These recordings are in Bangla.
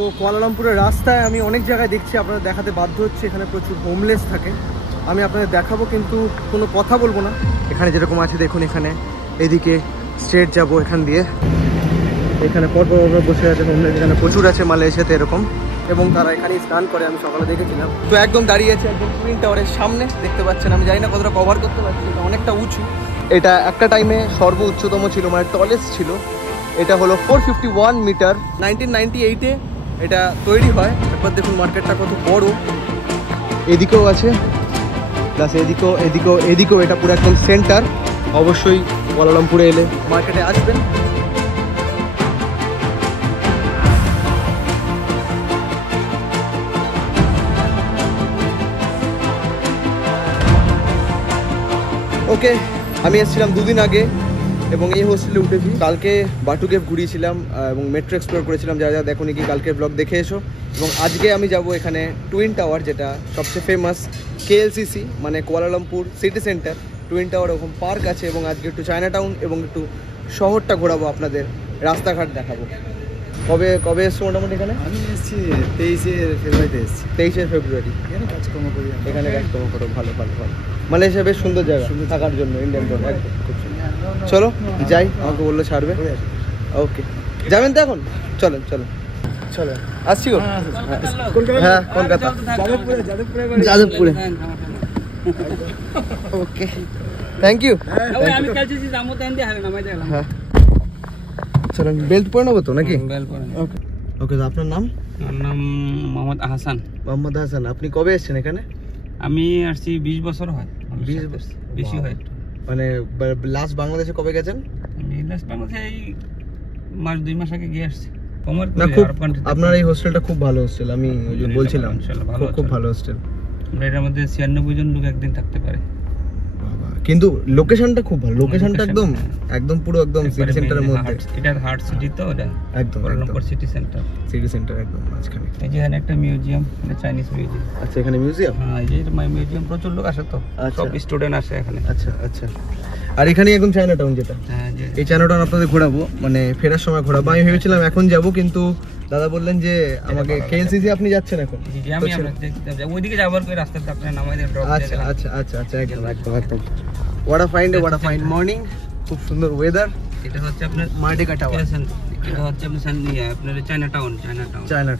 তো কুয়ালালামপুরের রাস্তায় আমি অনেক জায়গায় দেখছি, আপনাদের দেখাতে বাধ্য হচ্ছে, এখানে প্রচুর হোমলেস থাকে। আমি আপনাদের দেখাবো কিন্তু কোনো কথা বলবো না। এখানে যেরকম আছে দেখুন, এখানে এদিকে স্ট্রেট যাবো এখান দিয়ে, এখানে পরপর বসে আছে হোমলেস, এখানে প্রচুর আছে মালয়েশিয়াতে এরকম, এবং তারা এখানেই স্নান করে। আমি সকালে দেখেছিলাম। তো একদম দাঁড়িয়ে আছে একদম টুইন টাওয়ারের সামনে, দেখতে পাচ্ছেন। আমি জানি না কতটা কভার করতে পারছি, এটা অনেকটা উঁচু। এটা একটা টাইমে সর্ব উচ্চতম ছিল, মানে টলেস্ট ছিল। এটা হলো 451 মিটার। 1998-এ এটা তৈরি হয়। একবার দেখুন মার্কেটটা কত বড়, এদিকেও আছে প্লাস এদিকেও এটা পুরো একদম সেন্টার। অবশ্যই কুয়ালালামপুরে এলে মার্কেটে আসবেন। ওকে, আমি এসেছিলাম দুদিন আগে এবং এই হোস্টেলে উঠেছি। কালকে বাটু কেভ ঘুরিয়েছিলাম এবং মেট্রো এক্সপ্লোর করেছিলাম। যা যা দেখুন কি কালকে ব্লগ দেখে এসো। এবং আজকে আমি যাব এখানে টুইন টাওয়ার, যেটা সবচেয়ে ফেমাস কেএলসিসি, মানে Kuala Lumpur city centre. Twin tower ওরকম পার্ক আছে, এবং আজকে একটু চায়না টাউন এবং একটু শহরটা ঘোরাবো, আপনাদের রাস্তাঘাট দেখাবো। কবে এসছো মোটামুটি এখানে? আমি এসেছি 23শে ফেব্রুয়ারিতে এসেছি। 23শে ফেব্রুয়ারি। এখানে কাজকর্ম করি, এখানে কাজকর্ম করো। ভালো ভালো ভালো। মালয়েশিয়া বেশ সুন্দর জায়গা থাকার জন্য, ইন্ডিয়ান জন্য একদম খুব সুন্দর। চলো যাই, আমাকে বললো ছাড়বে। ওকে, যাবেন তো এখন? চলেন চলেন চলেন, আসছি গো। হ্যাঁ, কলকাতা, যাদবপুরে। ওকে, থ্যাংক ইউ। হ্যাঁ চলেন, বেল্ট পরে নেবো তো নাকি? ওকে ওকে। তো আপনার নাম? আমার নাম মোহাম্মদ হাসান। মোহাম্মদ হাসান। আপনি কবে এসেছেন এখানে? আমি আসছি 20 বছর হয়। 20 বছর? বেশি হয়। মানে লাস্ট বাংলাদেশে কবে গেছেন? আমি লাস্ট বাংলাদেশে এই মাস 2 মাস আগে গিয়ে আসছি। না, খুব আপনার এই হোস্টেলটা খুব ভালো হোস্টেল, আমি বলছিলাম খুব ভালো হোস্টেল। আমরা এর মধ্যে 96 জন লোক একদিন থাকতে পারে। কিন্তু লোকেশনটা খুব ভালো, লোকেশনটা একদম পুরো একদম সিটি সেন্টারের মধ্যে। এটা হার্ট সিটি তো, এটা একদম কুয়ালালামপুর সিটি সেন্টার একদম মাঝখানে। এই যে এখানে একটা মিউজিয়াম, এটা চাইনিজ মিউজিয়াম। আচ্ছা, এখানে মিউজিয়াম? হ্যাঁ, এই যে মিউজিয়াম, প্রচুর লোক আসে তো, সব স্টুডেন্ট আসে এখানে। আচ্ছা আচ্ছা। আর এখানে এখন চায়না টাউন, যেটা এই চায়না টাউন আপনাদের ঘোরাবো, মানে ফেরার সময় ঘোরাবো। আমি ভেবেছিলাম এখন যাব, কিন্তু দাদা বললেন যে আমাকে কেএলসিসি আপনি যাচ্ছেন এখন? ওইদিকে যাবার করে রাস্তাতে আপনার নামাই দেন, ড্রপ দিয়ে। আচ্ছা আচ্ছা আচ্ছা আচ্ছা, একদম একদম একদম। হোয়াট আ ফাইন মর্নিং, খুব সুন্দর ওয়েদার। এটা হচ্ছে আপনার মার্ডেকা টাওয়ার। এটা হচ্ছে আপনার চায়না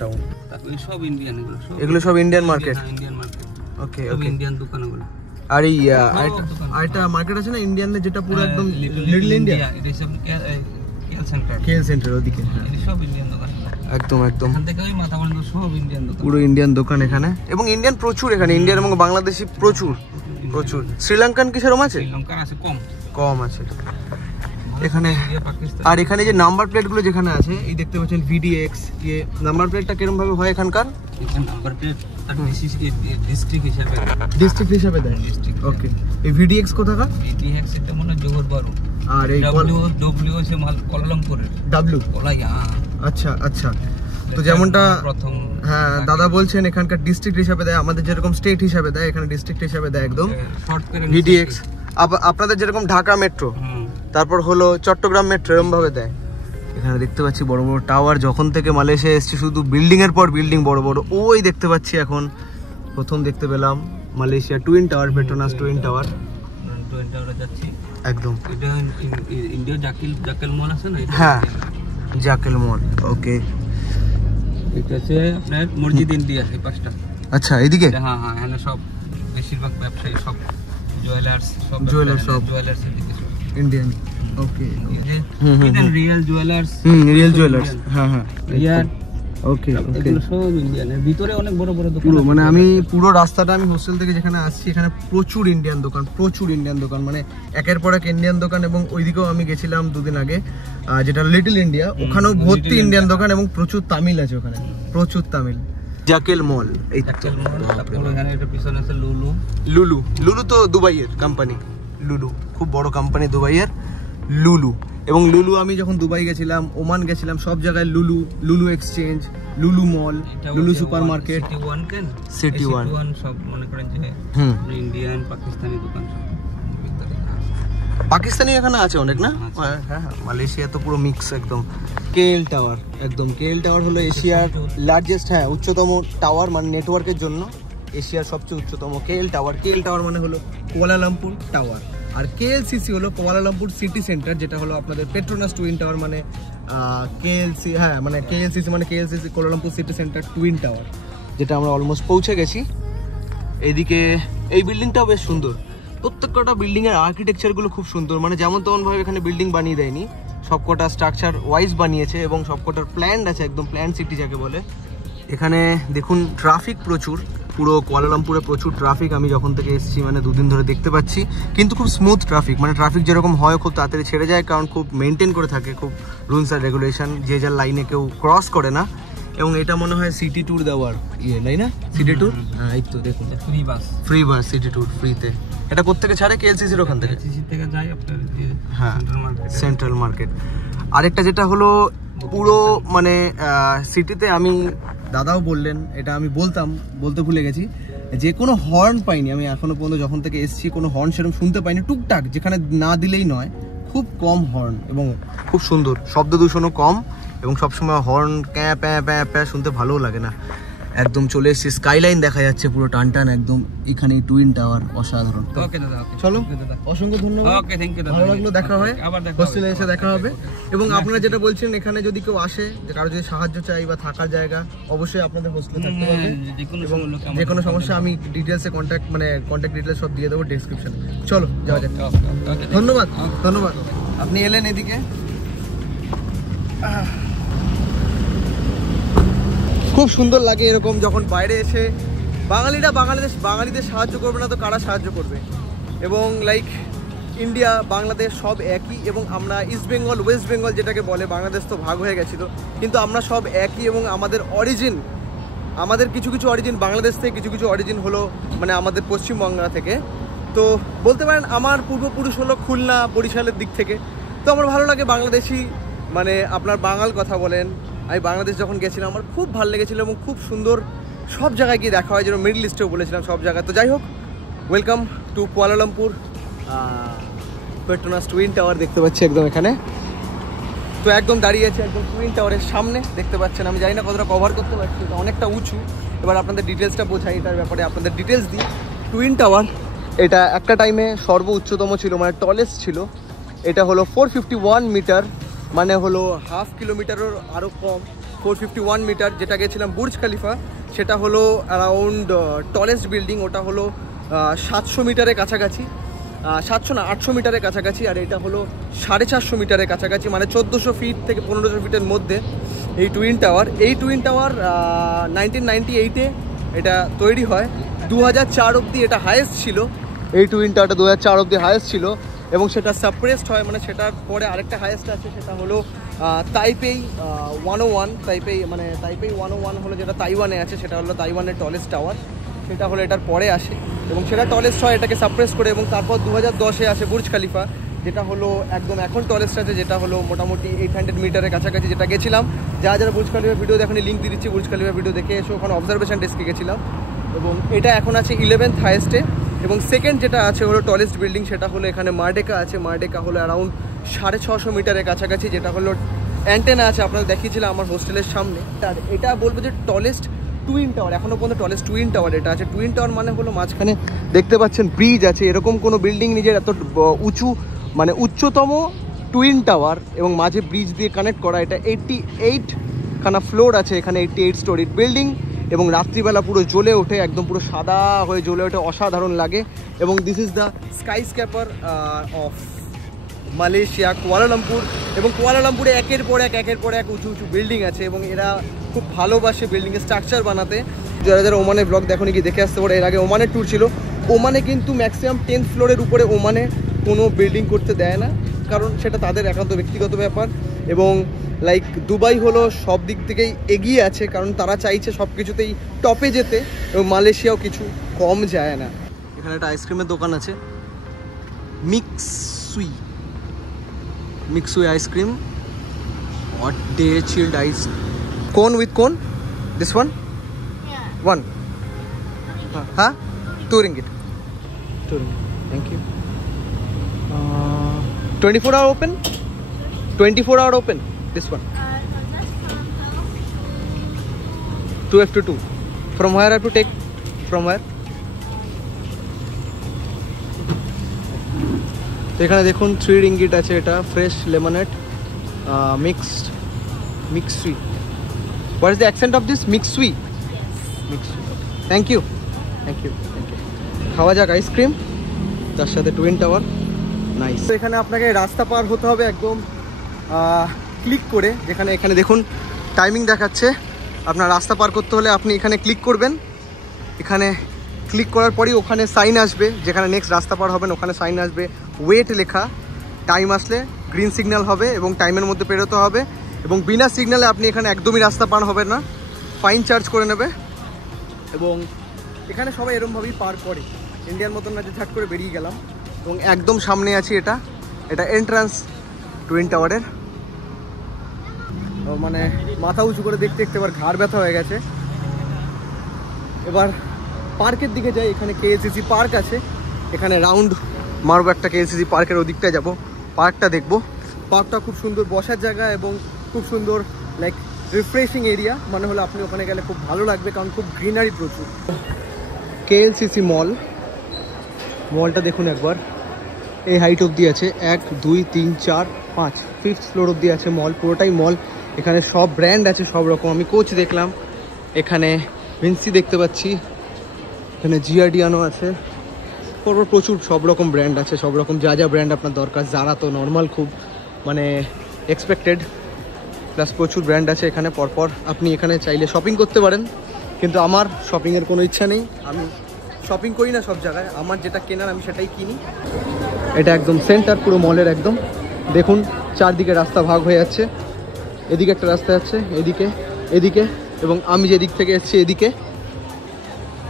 টাউন। তারপরে সব ইন্ডিয়ান, এগুলো সব Indian market. Indian market. Okay সব ওকে। ইন্ডিয়ান দোকানগুলো। আর এই আরেকটা মার্কেট আছে না ইন্ডিয়ানদের, যেটা পুরো একদম লিটল ইন্ডিয়া? এটা সব কেএল সেন্টার ওদিকে। হ্যাঁ, এটা সব ইন্ডিয়ান দোকান। একদম একদম। এখান থেকে ওই মাথা পর্যন্ত সব ইন্ডিয়ান দোকান, পুরো ইন্ডিয়ান দোকান এখানে। এবং ইন্ডিয়ান প্রচুর এখানে, ইন্ডিয়ান এবং বাংলাদেশি প্রচুর। শ্রীলঙ্কান কি সেরকম আছে? শ্রীলঙ্কার আছে, কম আছে এখানে। আর এখানে যে নাম্বার প্লেট গুলো যেখানে আছে, এই দেখতে পাচ্ছেন VDX, এই নাম্বার প্লেটটা কিরকম ভাবে হয় এখানকার? এখানে নাম্বার প্লেট ডিস্ট্রিক্ট হিসাবে দেয়। ওকে, এই VDX কোথাকার? VDX এটা মনে হয় জোহর বারু। আর এই W হচ্ছে কুয়ালালামপুরের W। আচ্ছা আচ্ছা। তো যেমনটা প্রথম, হ্যাঁ দাদা বলছেন, এখানকার ডিস্ট্রিক্ট হিসাবে দেয়, আমাদের যেরকম স্টেট হিসাবে দেয়, এখানে ডিস্ট্রিক্ট হিসাবে দেয় একদম। VDX আপনাদের যেরকম ঢাকা মেট্রো, তারপর হলো চট্টগ্রাম মেট্রো, এরকম ভাবে দেয়। এখানে দেখতে পাচ্ছি বড় বড় টাওয়ার। যখন থেকে মালয়েশিয়া এসেছি শুধু বিল্ডিং এর পর বিল্ডিং, বড় বড়। ওই দেখতে পাচ্ছি এখন প্রথম দেখতে পেলাম Malaysia twin tower, Petronas twin tower যাচ্ছি একদম। একদম। এটা ইন্ডিয়া জাকেল মল আছে না? হ্যাঁ, জাকেল মল। ওকে, এটা হচ্ছে আপনার মসজিদ ইন্ডিয়া, এই পাঁচটা। আচ্ছা, এইদিকে? হ্যাঁ হ্যাঁ, এখানে সব বেশিরভাগ ব্যবসায়ী, সব জুয়েলার্স ইন্ডিয়ান। ওকে, রিয়েল জুয়েলার্স। হ্যাঁ হ্যাঁ, ইয়ার। ওকে ওকে, সব ইন্ডিয়ানের ভিতরে অনেক বড় বড় দোকান। মানে আমি পুরো রাস্তাটা, আমি হোস্টেল থেকে যেখানে আসছি, এখানে প্রচুর ইন্ডিয়ান দোকান, মানে একের পর এক ইন্ডিয়ান দোকান। এবং ওইদিকেও আমি গেছিলাম দুদিন আগে, যেটা লিটল ইন্ডিয়া, ওখানেও ভর্তি ইন্ডিয়ান দোকান এবং প্রচুর তামিল আছে ওখানে, প্রচুর তামিল। জাকেল মল, এই এখানে একটা পিছনে আছে লুলু তো দুবাইয়ের কোম্পানি। লুলু খুব বড় কোম্পানি দুবাইয়ের, লুলু। এবং লুলু আমি যখন দুবাই গেছিলাম, ওমান গেছিলাম, সব জায়গায় লুলু এক্সচেঞ্জ, লুলু মল, লুলু সুপার মার্কেট, সিটি ওয়ান সব মনে করেন যে ইন্ডিয়ান পাকিস্তানি দোকান সব। পাকিস্তানি এখানে আছে অনেক না? হ্যাঁ হ্যাঁ, মালয়েশিয়া তো পুরো মিক্স একদম। কেএল টাওয়ার, একদম কেএল টাওয়ার হলো এশিয়ার লার্জেস্ট, হ্যাঁ উচ্চতম টাওয়ার, মানে নেটওয়ার্কের জন্য এশিয়ার সবচেয়ে উচ্চতম কেএল টাওয়ার। কেএল টাওয়ার মানে হলো কুয়ালালামপুর টাওয়ার, আর কেএলসিসি হলো কুয়ালালামপুর সিটি সেন্টার, যেটা হলো আপনাদের পেট্রোনাস টুইন টাওয়ার, মানে কেএলসি, হ্যাঁ মানে কেএলসিসি মানে KLCC Kuala Lumpur city centre twin tower, যেটা আমরা অলমোস্ট পৌঁছে গেছি। এইদিকে এই বিল্ডিংটাও বেশ সুন্দর, প্রত্যেকটা বিল্ডিংয়ের আর্কিটেকচারগুলো খুব সুন্দর, মানে যেমন তেমনভাবে এখানে বিল্ডিং বানিয়ে দেয়নি, সবকটা স্ট্রাকচার ওয়াইজ বানিয়েছে এবং সবকটার প্ল্যান্ড আছে, একদম প্ল্যান সিটি যাকে বলে। এখানে দেখুন ট্রাফিক প্রচুর, পুরো কুয়ালালামপুরে প্রচুর ট্রাফিক, আমি যখন থেকে এসেছি মানে 2 দিন ধরে দেখতে পাচ্ছি, কিন্তু খুব স্মুথ ট্রাফিক, মানে ট্রাফিক যেরকম হয় খুব তাড়াতাড়ি ছেড়ে যায়, কারণ খুব মেনটেন করে থাকে, খুব রুলস আর রেগুলেশন, যে যার লাইনে কেউ ক্রস করে না। এবং এটা মনে হয় সিটি ট্যুর দেওয়ার তাই না? সিটি ট্যুর, হ্যাঁ এই তো দেখুন ফ্রি বাস সিটি ট্যুর ফ্রিতে। এটা কোত্থেকে ছাড়ে? কেএলসিসির ওখান থেকে যায় আপনার, হ্যাঁ সেন্ট্রাল মার্কেট। আরেকটা যেটা হলো পুরো মানে সিটিতে, আমি দাদাও বললেন, এটা আমি বলতে ভুলে গেছি, যে কোনো হর্ন পাইনি আমি এখনো পর্যন্ত, যখন থেকে এসেছি কোনো হর্ন সেরকম শুনতে পাইনি, টুকটাক যেখানে না দিলেই নয়, খুব কম হর্ন এবং খুব সুন্দর, শব্দ দূষণও কম, এবং সবসময় হর্ন ক্যাঁ প্যাঁ প্যাঁ প্যাঁ শুনতে ভালোও লাগে না। একদম চলে এসেছি, স্কাইলাইন দেখা যাচ্ছে পুরো টান টান একদম, এখানে টুইন টাওয়ার অসাধারণ। ওকে দাদা, চলো, অসংখ্য ধন্যবাদ, ওকে থ্যাংক ইউ দাদা, ভালো লাগলো, দেখা হয় আবার দেখা হোস্টেলে এসে দেখা হবে। এবং আপনারা যেটা বলছেন, এখানে যদি কেউ আসে, যে কারো যদি সাহায্য চাই বা থাকার জায়গা, অবশ্যই আপনাদের হোস্টেলে থাকতে হবে, যে কোনো সমস্যা আমি ডিটেলসে কন্ট্যাক্ট ডিটেলস সব দিয়ে দেবো ডেসক্রিপশনে। চলো যাওয়া যাক। ধন্যবাদ ধন্যবাদ, আপনি এলেন এদিকে। খুব সুন্দর লাগে এরকম যখন বাইরে এসে বাঙালিদের সাহায্য করবে না তো কারা সাহায্য করবে। এবং লাইক ইন্ডিয়া বাংলাদেশ সব একই, এবং আমরা ইস্ট বেঙ্গল ওয়েস্ট বেঙ্গল যেটাকে বলে, বাংলাদেশ তো ভাগ হয়ে গেছিলো, কিন্তু আমরা সব একই, এবং আমাদের কিছু কিছু অরিজিন বাংলাদেশ থেকে, কিছু কিছু অরিজিন হলো মানে আমাদের পশ্চিমবাংলা থেকে। তো বলতে পারেন আমার পূর্বপুরুষ হলো খুলনা বরিশালের দিক থেকে। তো আমার ভালো লাগে বাংলাদেশি, মানে আপনার বাঙাল কথা বলেন। আমি বাংলাদেশ যখন গেছিলাম আমার খুব ভালো লেগেছিলো, এবং খুব সুন্দর, সব জায়গায় গিয়ে দেখা হয়, যেন মিডল ইস্টেও বলেছিলাম সব জায়গায়। তো যাই হোক, welcome to Kuala Lumpur Petronas twin tower, দেখতে পাচ্ছি একদম এখানে। তো একদম দাঁড়িয়ে আছে একদম টুইন টাওয়ারের সামনে, দেখতে পাচ্ছেন। আমি জানি না কতটা কভার করতে পারছি, এটা অনেকটা উঁচু। এবার আপনাদের ডিটেলসটা বোঝাই, এটার ব্যাপারে আপনাদের ডিটেলস দিই। টুইন টাওয়ার এটা একটা টাইমে সর্বোচ্চতম ছিল, মানে টলেস্ট ছিল। এটা হলো 451 মিটার, মানে হলো 1/2 কিলোমিটারের আরও কম, 451 মিটার। যেটা গেছিলাম বুর্জ খলিফা, সেটা হলো অ্যারাউন্ড টলেস্ট বিল্ডিং, ওটা হলো 700 মিটারের কাছাকাছি, 700 না 800 মিটারের কাছাকাছি। আর এটা হলো 450 মিটারের কাছাকাছি, মানে 1400 ফিট থেকে 1500 ফিটের মধ্যে এই টুইন টাওয়ার। এই টুইন টাওয়ার 1998-এ এটা তৈরি হয়। 2004 অবধি এটা হায়েস্ট ছিল, এই টুইন টাওয়ারটা 2004 অবধি হায়েস্ট ছিল, এবং সেটা সাপ্রেসড হয়, মানে সেটার পরে আরেকটা হায়েস্ট আছে, সেটা হলো তাইপেই 101। তাইপেই 101 হলো যেটা তাইওয়ানে আছে, সেটা হলো তাইওয়ানের টলেস্ট টাওয়ার, সেটা হলো এটার পরে আসে, এবং সেটা টলেস্ট হয়, এটাকে সাপ্রেস করে। এবং তারপর 2010-এ আসে বুর্জ খলিফা, যেটা হলো একদম এখন টলেস্ট আছে, যেটা হলো মোটামুটি 800 মিটারের কাছাকাছি, যেটা গেছিলাম। যারা বুর্জ খলিফা ভিডিও দেখেন, লিঙ্ক দিয়ে দিচ্ছি, বুর্জ খলিফা ভিডিও দেখে এসে ওখানে অবজারভেশন ডেস্কে গেছিলাম। এবং এটা এখন আছে 11th হাইয়েস্টে। এবং সেকেন্ড যেটা আছে হলো টলেস্ট বিল্ডিং, সেটা হলো এখানে মারডেকা আছে। মারডেকা হলো অ্যারাউন্ড 650 মিটারের কাছাকাছি, যেটা হলো অ্যান্টেনা আছে, আপনারা দেখিয়েছিলাম আমার হোস্টেলের সামনে। আর এটা বলবো যে টলেস্ট টুইন টাওয়ার, এখনও পর্যন্ত টলেস্ট টুইন টাওয়ার এটা আছে। টুইন টাওয়ার মানে হলো মাঝখানে দেখতে পাচ্ছেন ব্রিজ আছে, এরকম কোনো বিল্ডিং নিজের এত উঁচু, মানে উচ্চতম টুইন টাওয়ার, এবং মাঝে ব্রিজ দিয়ে কানেক্ট করা। এটা 88 খানা ফ্লোর আছে এখানে, 88 স্টোরির বিল্ডিং, এবং রাত্রিবেলা পুরো জ্বলে ওঠে, একদম পুরো সাদা হয়ে জ্বলে ওঠে, অসাধারণ লাগে। এবং this is the sky scraper of Malaysia, Kuala Lumpur. এবং কুয়ালালামপুরে একের পর এক উঁচু উঁচু বিল্ডিং আছে, এবং এরা খুব ভালোবাসে বিল্ডিংয়ের স্ট্রাকচার বানাতে। যারা ওমানের ব্লগ দেখো গিয়ে দেখে আসতে পারে। এর আগে ওমানের ট্যুর ছিল। ওমানে কিন্তু ম্যাক্সিমাম 10th ফ্লোরের উপরে ওমানে কোনো বিল্ডিং করতে দেয় না, কারণ সেটা তাদের একান্ত ব্যক্তিগত ব্যাপার। এবং লাইক দুবাই হলো সব দিক থেকেই এগিয়ে আছে, কারণ তারা চাইছে সব কিছুতেই টপে যেতে, এবং মালয়েশিয়াও কিছু কম যায় না। এখানে একটা আইসক্রিমের দোকান আছে, মিক্সুই ice cream, hot day chilled ice cone with cone. This one? Yeah. One. Huh? 2 ringgit. 2 ringgit. Thank you. 24 hour open? 24 hour open? This one? 12 to 2. From where I have to take? From where? এখানে দেখুন 3 ringgit আছে এটা fresh lemonade mixed sweet. What is the accent of this? Mixed sweet. Mixed sweet. Thank you. খাওয়া যাক আইসক্রিম তার সাথে টুইন টাওয়ার। নাইস। তো এখানে আপনাকে রাস্তা পার হতে হবে একদম ক্লিক করে, যেখানে এখানে দেখুন টাইমিং দেখাচ্ছে। আপনার রাস্তা পার করতে হলে আপনি এখানে ক্লিক করবেন। এখানে ক্লিক করার পরই ওখানে সাইন আসবে, যেখানে নেক্সট রাস্তা পার হবেন ওখানে সাইন আসবে ওয়েট লেখা। টাইম আসলে গ্রিন সিগন্যাল হবে এবং টাইমের মধ্যে পেরোতে হবে, এবং বিনা সিগন্যালে আপনি এখানে একদমই রাস্তা পার হবেন না, ফাইন চার্জ করে নেবে। এবং এখানে সবাই এরকমভাবেই পার করে, ইন্ডিয়ার মতন না যে ঝাট করে বেরিয়ে গেলাম। এবং একদম সামনে আছি, এটা এন্ট্রান্স টুইন টাওয়ারের। মানে মাথা উঁচু করে দেখতে দেখতে এবার ঘাড় ব্যথা হয়ে গেছে। এবার পার্কের দিকে যাই, এখানে KLCC পার্ক আছে, এখানে রাউন্ড মারবো একটা KLCC পার্কের ওদিকটায় যাব, পার্কটা দেখবো। পার্কটা খুব সুন্দর বসার জায়গা এবং খুব সুন্দর লাইক রিফ্রেশিং এরিয়া, মানে হলো আপনি ওখানে গেলে খুব ভালো লাগবে, কারণ খুব গ্রিনারি প্রচুর। KLCC মলটা দেখুন একবার, এই হাইট অবধি আছে, 1 2 3 4 5 5th ফ্লোর অবধি আছে মল, পুরোটাই মল। এখানে সব ব্র্যান্ড আছে সব রকম, আমি কোচ দেখলাম, এখানে ভিন্সি দেখতে পাচ্ছি, এখানে জিআরডিয়ানো আছে, প্রচুর সব রকম ব্র্যান্ড আছে, সব রকম যা ব্র্যান্ড আপনার দরকার। যারা তো নর্মাল খুব মানে এক্সপেক্টেড, প্লাস প্রচুর ব্র্যান্ড আছে এখানে পরপর। আপনি এখানে চাইলে শপিং করতে পারেন, কিন্তু আমার শপিংয়ের কোনো ইচ্ছা নেই, আমি শপিং করি না সব জায়গায়, আমার যেটা কেনার আমি সেটাই কিনি। এটা একদম সেন্টার পুরো মলের একদম, দেখুন চারদিকে রাস্তা ভাগ হয়ে যাচ্ছে, এদিকে একটা রাস্তা যাচ্ছে, এদিকে এবং আমি যে দিক থেকে এসেছি এদিকে,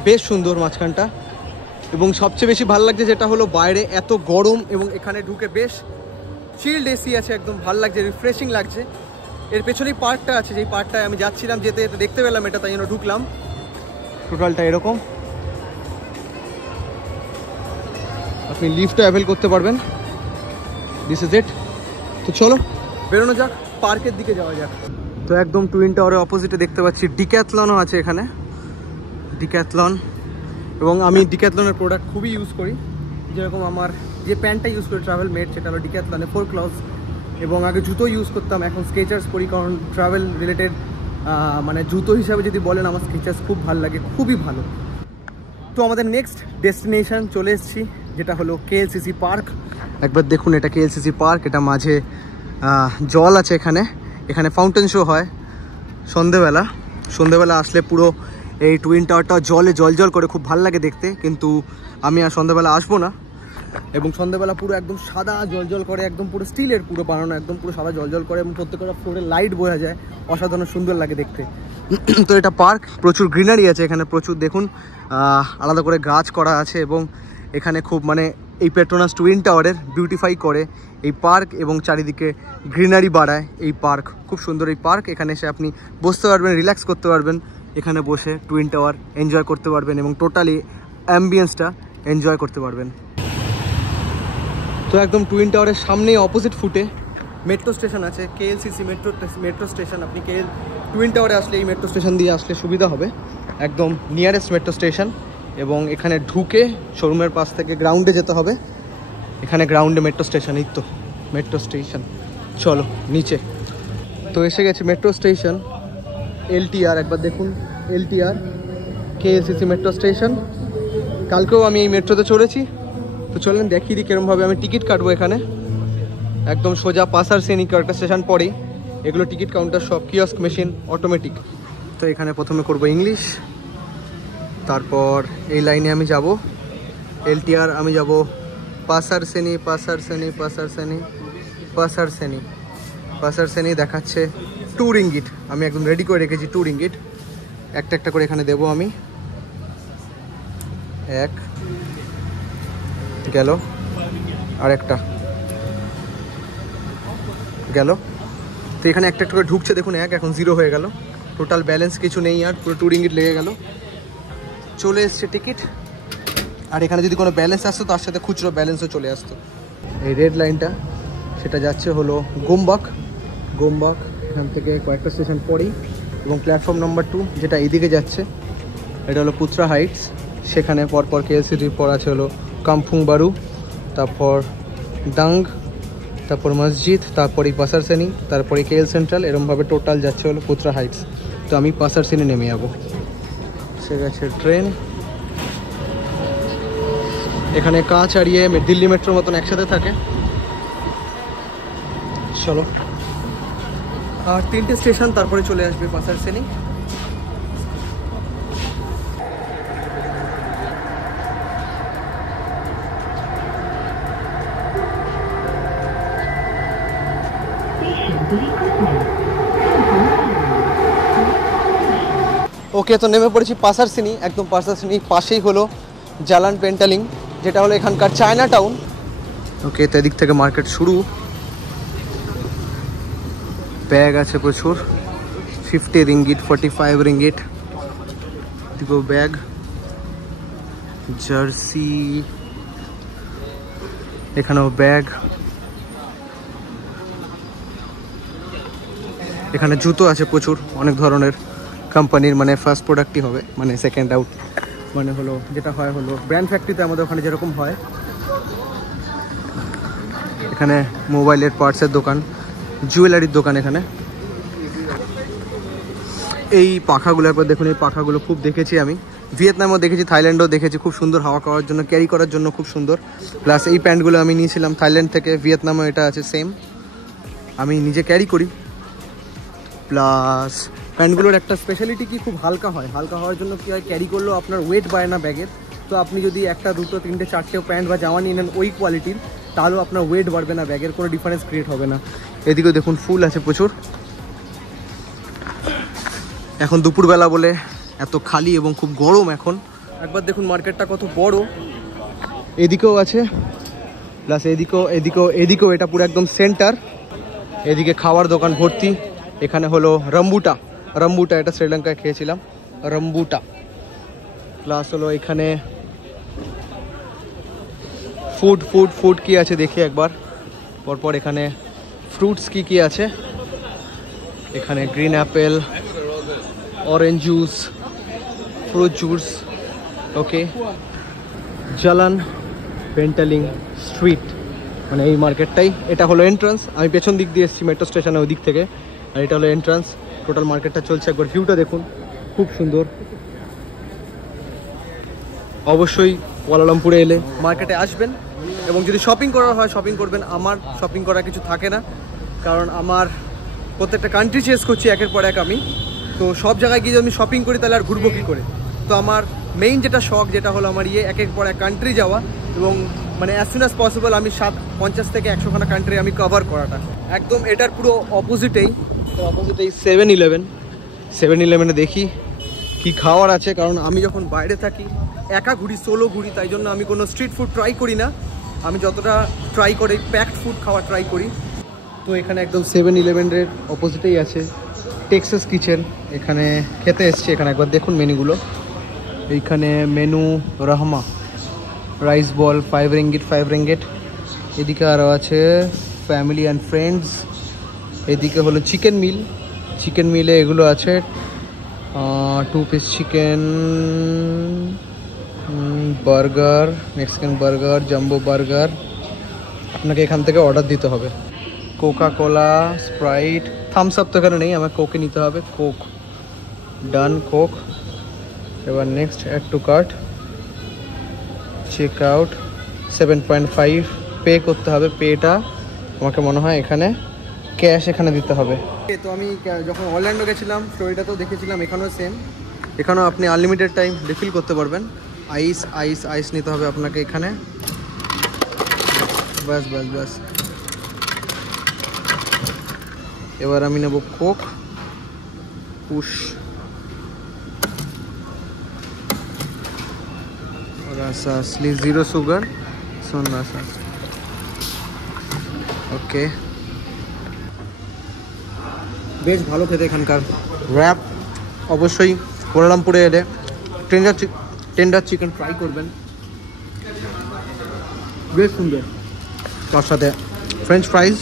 বেশ সুন্দর মাঝখানটা। এবং সবচেয়ে বেশি ভালো লাগছে যেটা হলো বাইরে এত গরম এবং এখানে ঢুকে বেশ চিল্ড এসি আছে, একদম ভালো লাগছে, রিফ্রেশিং লাগছে। এর পেছনেই পার্কটা আছে, যেই পার্কটায় আমি যাচ্ছিলাম, যেতে দেখতে পেলাম এটা, তাই জন্য ঢুকলাম। টোটালটা এরকম, আপনি লিফটও অ্যাভেল করতে পারবেন। This is it. তো চলো বেরোনো যাক, পার্কের দিকে যাওয়া যাক। তো একদম টুইন টাওয়ারের অপোজিটে দেখতে পাচ্ছি ডিক্যাথলনও আছে এখানে, ডিক্যাথলন। এবং আমি ডিক্যাথলনের প্রোডাক্ট খুবই ইউজ করি, যেরকম আমার যে প্যান্টটা ইউজ করি ট্রাভেল মেট, সেটা হলো ডিক্যাথলনে 4 ক্লজ। এবং আগে জুতো ইউজ করতাম, এখন স্কেচার্স পরি, কারণ ট্রাভেল রিলেটেড মানে জুতো হিসাবে যদি বলেন আমার স্কেচার্স খুব ভালো লাগে, খুবই ভালো। তো আমাদের নেক্সট ডেস্টিনেশন চলে এসেছি, যেটা হলো KLCC পার্ক। একবার দেখুন এটা KLCC পার্ক, এটা মাঝে জল আছে, এখানে ফাউন্টেন শো হয় সন্ধেবেলা আসলে পুরো এই টুইন টাওয়ারটা জলে জল করে, খুব ভালো লাগে দেখতে। কিন্তু আমি আর সন্ধেবেলা আসবো না, এবং সন্ধেবেলা পুরো একদম সাদা জল করে, একদম পুরো স্টিলের পুরো বানানো, একদম পুরো সাদা জল করে, এবং প্রত্যেকটা ফ্লোরে লাইট বোঝা যায়, অসাধারণ সুন্দর লাগে দেখতে। তো এটা পার্ক, প্রচুর গ্রিনারি আছে এখানে, প্রচুর দেখুন আলাদা করে গাছ করা আছে, এবং এখানে খুব মানে এই পেট্রোনাস টুইন টাওয়ারের বিউটিফাই করে এই পার্ক, এবং চারিদিকে গ্রিনারি বাড়ায় এই পার্ক। খুব সুন্দর এই পার্ক, এখানে এসে আপনি বসতে পারবেন, রিল্যাক্স করতে পারবেন, এখানে বসে টুইন টাওয়ার এনজয় করতে পারবেন, এবং টোটালি অ্যাম্বিয়েন্সটা এনজয় করতে পারবেন। তো একদম টুইন টাওয়ারের সামনেই অপোজিট ফুটে মেট্রো স্টেশন আছে, KLCC মেট্রো স্টেশন। আপনি টুইন টাওয়ারে আসলে এই মেট্রো স্টেশন দিয়ে আসলে সুবিধা হবে, একদম নিয়ারেস্ট মেট্রো স্টেশন। এবং এখানে ঢুকে শোরুমের পাশ থেকে গ্রাউন্ডে যেতে হবে, এখানে গ্রাউন্ডে মেট্রো স্টেশন, এই তো মেট্রো স্টেশন। চলো নিচে, তো এসে গেছে মেট্রো স্টেশন LTR। একবার দেখুন LTR KLCC মেট্রো স্টেশন। কালকেও আমি এই মেট্রোতে চড়েছি, তো চলেন দেখিয়ে দিই কিরমভাবে আমি টিকিট কাটবো। এখানে একদম সোজা পাসার শ্রেণী কয়েকটা স্টেশন পরেই এগুলো টিকিট কাউন্টার, সব কিয়স্ক মেশিন অটোমেটিক। তো এখানে প্রথমে করব ইংলিশ, তারপর এই লাইনে আমি যাব LTR, আমি যাব পাসার শ্রেণী দেখাচ্ছে 2 রিঙ্গিট। আমি একদম রেডি করে রেখেছি 2 রিঙ্গিট, একটা করে এখানে দেবো আমি। 1 গেল, আর একটা গেল। তো এখানে একটা করে ঢুকছে, দেখুন 1 এখন 0 হয়ে গেল, টোটাল ব্যালেন্স কিছু নেই, আর পুরো 2 রিঙ্গিট লেগে গেল। চলে এসছে টিকিট, আর এখানে যদি কোনো ব্যালেন্স আসতো তার সাথে খুচরো ব্যালেন্সও চলে আসতো। এই রেড লাইনটা সেটা যাচ্ছে হলো গোমবাগ। এখান থেকে কয়েকটা স্টেশন পরেই, এবং প্ল্যাটফর্ম নাম্বার 2 যেটা এইদিকে যাচ্ছে এটা হলো পুত্রা হাইটস। সেখানে পরপর কেএলসিটির পর আছে হলো কামফুং বারু, তারপর ডাং, তারপর মসজিদ, তারপরেই পাসারসেনি, তারপরে কেএল সেন্ট্রাল। এরমভাবে টোটাল যাচ্ছে হলো পুত্রা হাইটস। তো আমি পাসারসেনি নেমে যাবো। সে গেছে ট্রেন। এখানে কাঁচ আর দিল্লি মেট্রোর মতন একসাথে থাকে। চলো, আর 3টে স্টেশন তারপরে চলে আসবে পাসারসেনি। ওকে, তো নেমে পড়েছি পাসারসেনি। একদম পাসারসেনি পাশেই হলো জালান পেন্টালিং, যেটা হলো এখানকার চায়না টাউন। ওকে, তো এদিক থেকে মার্কেট শুরু। ব্যাগ আছে প্রচুর, 50 রিঙ্গিট, 45 রিঙ্গিট। দেখো ব্যাগ, জার্সি, এখানেও ব্যাগ। এখানে জুতো আছে প্রচুর, অনেক ধরনের কোম্পানির, মানে ফার্স্ট প্রোডাক্টই হবে, মানে সেকেন্ড আউট, মানে হলো যেটা হয় হলো ব্র্যান্ড ফ্যাক্টরিতে আমাদের ওখানে যেরকম হয়। এখানে মোবাইলের পার্টসের দোকান, জুয়েলারির দোকান। এখানে এই পাখাগুলোর পর দেখুন, এই পাখাগুলো খুব দেখেছি আমি, ভিয়েতনামেও দেখেছি, থাইল্যান্ডেও দেখেছি। খুব সুন্দর, হাওয়া খাওয়ার জন্য, ক্যারি করার জন্য খুব সুন্দর। প্লাস এই প্যান্টগুলো আমি নিয়েছিলাম থাইল্যান্ড থেকে, ভিয়েতনামেও এটা আছে সেম, আমি নিজে ক্যারি করি। প্লাস প্যান্টগুলোর একটা স্পেশালিটি কি, খুব হালকা হয়। হালকা হওয়ার জন্য কী হয়, ক্যারি করলেও আপনার ওয়েট বাড়ে না ব্যাগের। তো আপনি যদি একটা, দুটো, তিনটে, চারটেও প্যান্ট বা জামা নিয়ে নেন ওই কোয়ালিটির, তাহলেও আপনার ওয়েট বাড়বে না, ব্যাগের কোনো ডিফারেন্স ক্রিয়েট হবে না। এদিকেও দেখুন ফুল আছে প্রচুর। এখন দুপুরবেলা বলে এত খালি এবং খুব গরম এখন। একবার দেখুন মার্কেটটা কত বড়। এদিকেও আছে, প্লাস এদিকেও এটা পুরো একদম সেন্টার। এদিকে খাওয়ার দোকান ভর্তি। এখানে হলো রম্বুটা, এটা শ্রীলঙ্কায় খেয়েছিলাম, রম্বুটা। প্লাস হলো এখানে ফুড কি আছে দেখি একবার পরপর। এখানে ফ্রুটস কি আছে, এখানে green apple, orange juice, fruit juice. Okay, Jalan Petaling Street, মানে এই মার্কেটটাই। এটা হলো এন্ট্রান্স। আমি পেছন দিক দিয়ে এসেছি মেট্রো স্টেশনে, ওই দিক থেকে। আর এটা হলো এন্ট্রান্স। টোটাল মার্কেটটা চলছে, একবার ভিউটা দেখুন, খুব সুন্দর। অবশ্যই কুয়ালালামপুরে এলে মার্কেটে আসবেন, এবং যদি শপিং করার হয় শপিং করবেন। আমার শপিং করার কিছু থাকে না, কারণ আমার প্রত্যেকটা কান্ট্রি চেস করছি একের পর এক আমি। তো সব জায়গায় গিয়ে যদি আমি শপিং করি তাহলে আর ঘুরবো কী করে। তো আমার মেইন যেটা শখ, যেটা হলো আমার একের পর এক কান্ট্রি যাওয়া, এবং মানে অ্যাজ সুন অ্যাজ পসিবল আমি 50 থেকে 100খানা কান্ট্রি আমি কভার করাটা। একদম এটার পুরো অপোজিটেই 7-11-এ দেখি কি খাওয়ার আছে। কারণ আমি যখন বাইরে থাকি একা ঘুরি, সোলো ঘুরি, তাই জন্য আমি কোনো স্ট্রিট ফুড ট্রাই করি না। আমি যতটা ট্রাই করি প্যাকড ফুড খাওয়া ট্রাই করি। তো এখানে একদম 7-11-এর অপোজিটেই আছে টেক্সাস কিচেন। এখানে খেতে এসছি, এখানে একবার দেখুন মেনুগুলো। এইখানে মেনু রহমা, রাইস বল 5 রিঙ্গিট। এদিকে আরও আছে ফ্যামিলি অ্যান্ড ফ্রেন্ডস। এদিকে হলো চিকেন মিলে এগুলো আছে 2 piece chicken, burger, Mexican burger, jumbo burger. আপনাকে এখান থেকে অর্ডার দিতে হবে। Coca Cola, Sprite, Thums Up তো এখানে নেই, আমার কোকে নিতে হবে। Coke done, Coke. এবার next add to cart, check out 7.5 pay করতে হবে। পেটা আমাকে মনে হয় এখানে ক্যাশ এখানে দিতে হবে। তো আমি যখন অরল্যান্ডো গেছিলাম, ফ্লোরিডাতেও দেখেছিলাম, এখানেও সেম। এখানেও আপনি আনলিমিটেড টাইম রিফিল করতে পারবেন। আইস নিতে হবে আপনাকে এখানে। বাস। এবার আমি নেব কোক, পুশ, রাসা আসলি 0 সুগার, সোন রাসা। ওকে, বেশ ভালো খেতে এখানকার র্যাপ। অবশ্যই কুয়ালালামপুরে এলে টেন্ডার চিকেন ট্রাই করবেন, বেশ সুন্দর। তার সাথে ফ্রেঞ্চ ফ্রাইজ।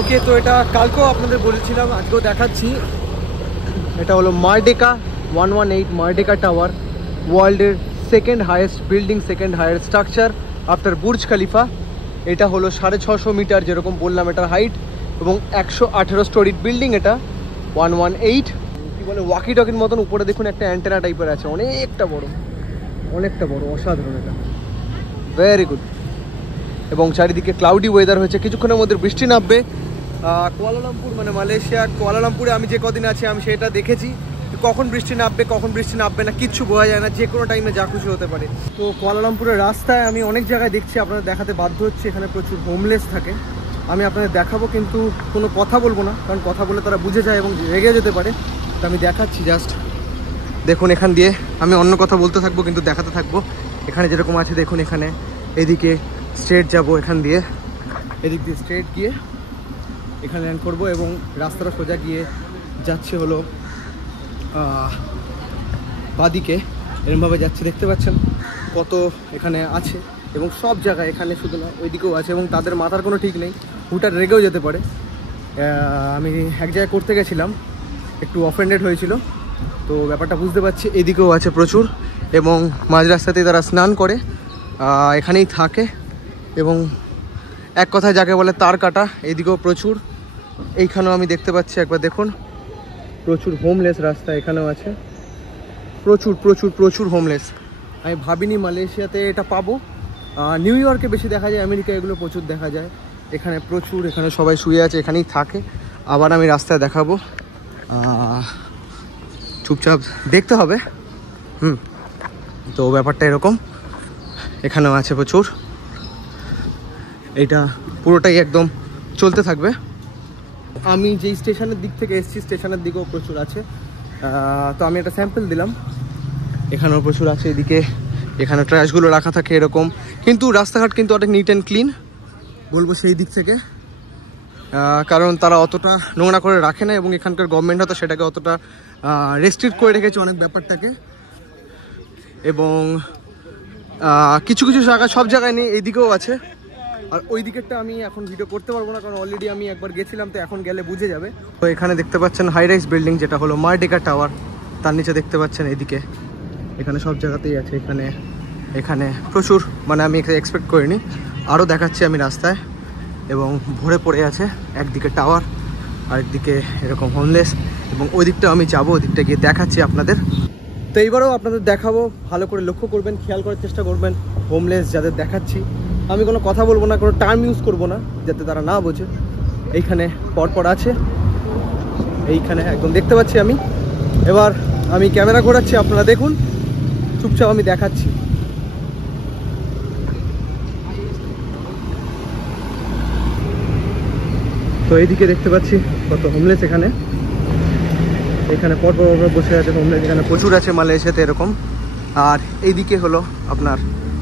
ওকে, তো এটা কালকেও আপনাদের বলেছিলাম, আজকেও দেখাচ্ছি। এটা হলো মার্ডেকা 118 মার্ডেকা টাওয়ার, ওয়ার্ল্ডের second highest building, second highest structure after Burj খালিফা। এটা হলো 650 মিটার, যেরকম বললাম এটার হাইট, এবং 118 স্টোরিড বিল্ডিং এটা 118। কি বলে ওয়াকি টকির মতন উপরে দেখুন একটা অ্যান্টেনা টাইপের আছে, অনেকটা বড়, অসাধারণ, এটা ভেরি গুড। এবং চারিদিকে ক্লাউডি ওয়েদার হয়েছে, কিছুক্ষণের মধ্যে বৃষ্টি নামবে। কুয়ালালামপুর মানে মালয়েশিয়া, কুয়ালালামপুরে আমি যে কদিন আছি আমি সেটা দেখেছি, কখন বৃষ্টি নামবে না কিচ্ছু বোঝা যায় না, যে কোনো টাইমে যা খুশি হতে পারে। তো কুয়ালালামপুরের রাস্তায় আমি অনেক জায়গায় দেখছি, আপনাদের দেখাতে বাধ্য হচ্ছে, এখানে প্রচুর হোমলেস থাকে। আমি আপনাদের দেখাবো, কিন্তু কোনো কথা বলবো না, কারণ কথা বলে তারা বুঝে যায় এবং রেগে যেতে পারে। তো আমি দেখাচ্ছি, জাস্ট দেখুন এখান দিয়ে। আমি অন্য কথা বলতে থাকবো কিন্তু দেখাতে থাকবো। এখানে যেরকম আছে দেখুন, এখানে এদিকে স্ট্রেট যাব, এখান দিয়ে এদিক দিয়ে স্ট্রেট গিয়ে এখানে ল্যান্ড করবো, এবং রাস্তাটা সোজা গিয়ে যাচ্ছে হলো বাদিকে, এরমভাবে যাচ্ছে। দেখতে পাচ্ছেন কত এখানে আছে, এবং সব জায়গায়, এখানে শুধু না ওইদিকেও আছে, এবং তাদের মাথার কোনো ঠিক নেই, হুটার রেগেও যেতে পারে। আমি এক জায়গায় করতে গেছিলাম, একটু অফেন্ডেড হয়েছিল, তো ব্যাপারটা বুঝতে পারছি। এদিকেও আছে প্রচুর, এবং মাঝ রাস্তাতেই তারা স্নান করে, এখানেই থাকে, এবং এক কথায় যাকে বলে তার কাটা। এদিকেও প্রচুর, এইখানেও আমি দেখতে পাচ্ছি, একবার দেখুন প্রচুর হোমলেস রাস্তা এখানেও আছে, প্রচুর হোমলেস। আমি ভাবিনি মালয়েশিয়াতে এটা পাবো। নিউ ইয়র্কে বেশি দেখা যায়, আমেরিকা এগুলো প্রচুর দেখা যায়। এখানে প্রচুর, এখানে সবাই শুয়ে আছে, এখানেই থাকে। আবার আমি রাস্তায় দেখাবো, চুপচাপ দেখতে হবে। তো ব্যাপারটা এরকম, এখানেও আছে প্রচুর। এটা পুরোটাই একদম চলতে থাকবে। আমি যেই স্টেশনের দিক থেকে এসেছি, স্টেশনের দিকেও প্রচুর আছে। তো আমি একটা স্যাম্পল দিলাম, এখানেও প্রচুর আছে। এদিকে এখানে ট্র্যাশগুলো রাখা থাকে এরকম, কিন্তু রাস্তাঘাট কিন্তু অনেক নিট অ্যান্ড ক্লিন বলবো সেই দিক থেকে, কারণ তারা অতটা নোংরা করে রাখে না, এবং এখানকার গভর্নমেন্ট হয়তো সেটাকে অতটা রেস্ট্রিক্ট করে রেখেছে অনেক ব্যাপারটাকে। এবং কিছু জায়গা, সব জায়গায় নেই, এইদিকেও আছে। আর ওই দিকেরটা আমি এখন ভিডিও করতে পারবো না, কারণ অলরেডি আমি একবার গেছিলাম, তো এখন গেলে বুঝে যাবে। তো এখানে দেখতে পাচ্ছেন হাই রাইজ বিল্ডিং, যেটা হলো মার্ডেকা টাওয়ার, তার নিচে দেখতে পাচ্ছেন এদিকে, এখানে সব জায়গাতেই আছে। এখানে প্রচুর, মানে আমি এক্সপেক্ট করিনি। আরও দেখাচ্ছি আমি রাস্তায়, এবং ভরে পড়ে আছে, একদিকে টাওয়ার আরেকদিকে এরকম হোমলেস, এবং ওই দিকটা আমি যাবো, ওই দিকটা গিয়ে দেখাচ্ছি আপনাদের। তো এইবারেও আপনাদের দেখাবো, ভালো করে লক্ষ্য করবেন, খেয়াল করার চেষ্টা করবেন হোমলেস যাদের দেখাচ্ছি। আমি কোনো কথা বলবো না, কোনো টার্ম ইউজ করবো না, যাতে তারা না বোঝে। এইখানে পরপর আছে, এইখানে একদম দেখতে পাচ্ছি আমি। এবার আমি ক্যামেরা ঘোরাচ্ছি, আপনারা দেখুন, চুপচাপ আমি দেখাচ্ছি। তো এইদিকে দেখতে পাচ্ছি কত হোমলেস, এখানে পরপর বসে আছে হোমলেস, এখানে প্রচুর আছে মালয়েশিয়াতে এরকম। আর এইদিকে হলো আপনার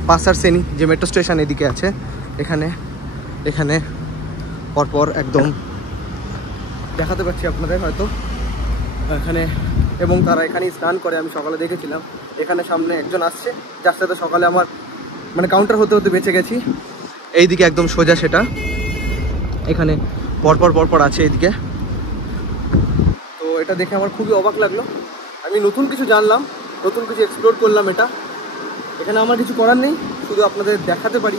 পাসার সেনি, যে মেট্রো স্টেশন এদিকে আছে, এখানে পরপর একদম দেখাতে পাচ্ছি আপনাদের হয়তো এখানে, এবং তারা এখানেই স্নান করে। আমি সকালে দেখেছিলাম, এখানে সামনে একজন আসছে, যার সাথে সকালে আমার মানে কাউন্টার হতে বেঁচে গেছি। এইদিকে একদম সোজা সেটা, এখানে পরপর আছে এইদিকে। তো এটা দেখে আমার খুবই অবাক লাগলো, আমি নতুন কিছু জানলাম, নতুন কিছু এক্সপ্লোর করলাম। এখানে আমার কিছু করার নেই, শুধু আপনাদের দেখাতে পারি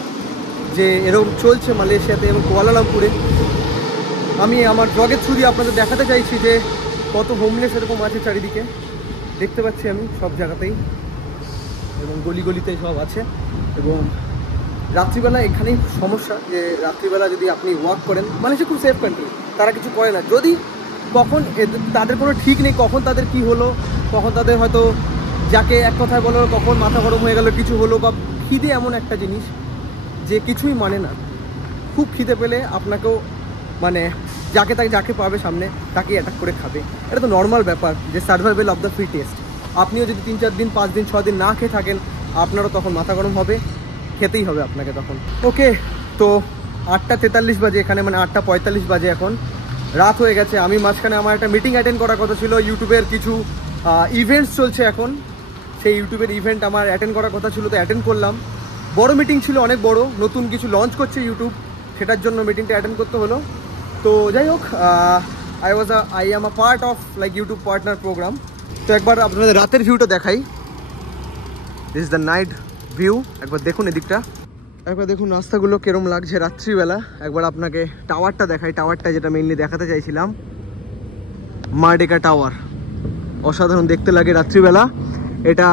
যে এরকম চলছে মালয়েশিয়াতে এবং কুয়ালালামপুরে। আমি আমার ব্লগের থ্রু দিয়ে আপনাদের দেখাতে চাইছি যে কত হোমলেস এরকম আছে চারিদিকে, দেখতে পাচ্ছি আমি সব জায়গাতেই, এবং গলিতে সব আছে। এবং রাত্রিবেলা এখানেই সমস্যা, যে রাত্রিবেলা যদি আপনি ওয়াক করেন, মালয়েশিয়া খুব সেফ কান্ট্রি, তারা কিছু করে না। যদি কখন তাদের কোনো ঠিক নেই, কখন তাদের কি হলো, কখন তাদের হয়তো যাকে এক কথায় বলো, কখন মাথা গরম হয়ে গেল, কিছু হলো, বা খিদে এমন একটা জিনিস যে কিছুই মানে না। খুব খিদে পেলে আপনাকেও মানে যাকে পাবে সামনে তাকেই অ্যাটাক করে খাবে। এটা তো নর্মাল ব্যাপার, যে সার্ভাইভাল অফ দ্য ফিটেস্ট। আপনিও যদি 3-4 দিন 5 দিন 6 দিন না খেয়ে থাকেন, আপনারও তখন মাথা গরম হবে, খেতেই হবে আপনাকে তখন। ওকে, তো 8:43 বাজে এখানে, মানে 8:45 বাজে এখন, রাত হয়ে গেছে। আমি মাঝখানে আমার একটা মিটিং অ্যাটেন্ড করার কথা ছিল, ইউটিউবের কিছু ইভেন্টস চলছে এখন, সেই ইউটিউবের ইভেন্ট আমার অ্যাটেন্ড করার কথা ছিল, তো অ্যাটেন্ড করলাম। বড় মিটিং ছিল, অনেক বড়, নতুন কিছু লঞ্চ করছে ইউটিউব, সেটার জন্য মিটিংটা অ্যাটেন্ড করতে হলো। তো যাই হোক, I am a part of like YouTube partner program. তো একবার আপনাদের রাতের ভিউটা দেখাই। This is the night view. একবার দেখুন এদিকটা, একবার দেখুন রাস্তাগুলো কেরম লাগছে রাত্রিবেলা। একবার আপনাকে টাওয়ারটা দেখাই, টাওয়ারটা যেটা মেইনলি দেখাতে চাইছিলাম, মার্ডেকা টাওয়ার। অসাধারণ দেখতে লাগে রাত্রিবেলা। এটা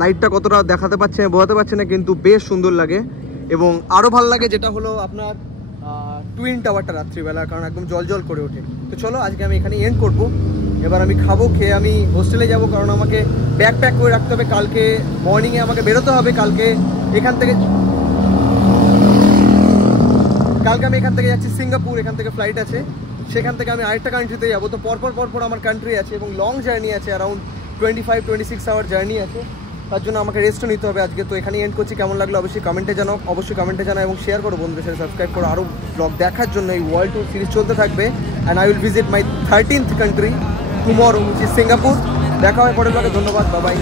লাইটটা কতটা দেখাতে পারছে বোঝাতে পারছে না, কিন্তু বেশ সুন্দর লাগে। এবং আরও ভালো লাগে যেটা হলো আপনার টুইন টাওয়ারটা রাত্রিবেলা, কারণ একদম জল জল করে ওঠে। তো চলো আজকে আমি এখানে এন্ড করব। এবার আমি খাবো, খেয়ে আমি হোস্টেলে যাব, কারণ আমাকে ব্যাগ প্যাক করে রাখতে হবে। কালকে মর্নিংয়ে আমাকে বেরোতে হবে। কালকে আমি এখান থেকে যাচ্ছি সিঙ্গাপুর, এখান থেকে ফ্লাইট আছে, সেখান থেকে আমি আরেকটা কান্ট্রিতে যাবো। তো পরপর আমার কান্ট্রি আছে এবং লং জার্নি আছে, অ্যারাউন্ড 25-26 আওয়ার জার্নি আছে। তার জন্য আমাকে রেস্টও নিতে হবে আজকে। তো এখানেই এন্ড করছি। কেমন লাগলো অবশ্যই কমেন্টে জানাও, এবং শেয়ার করো বন্ধুদের সাথে, সাবস্ক্রাইব করো। আরও ব্লগ দেখার জন্য এই ওয়ার্ল্ড ট্যুর সিরিজ চলতে থাকবে। And I will visit my 13th country tomorrow, which is Singapore. দেখা হয় পরের ব্লগে। ধন্যবাদ, বাই বাই।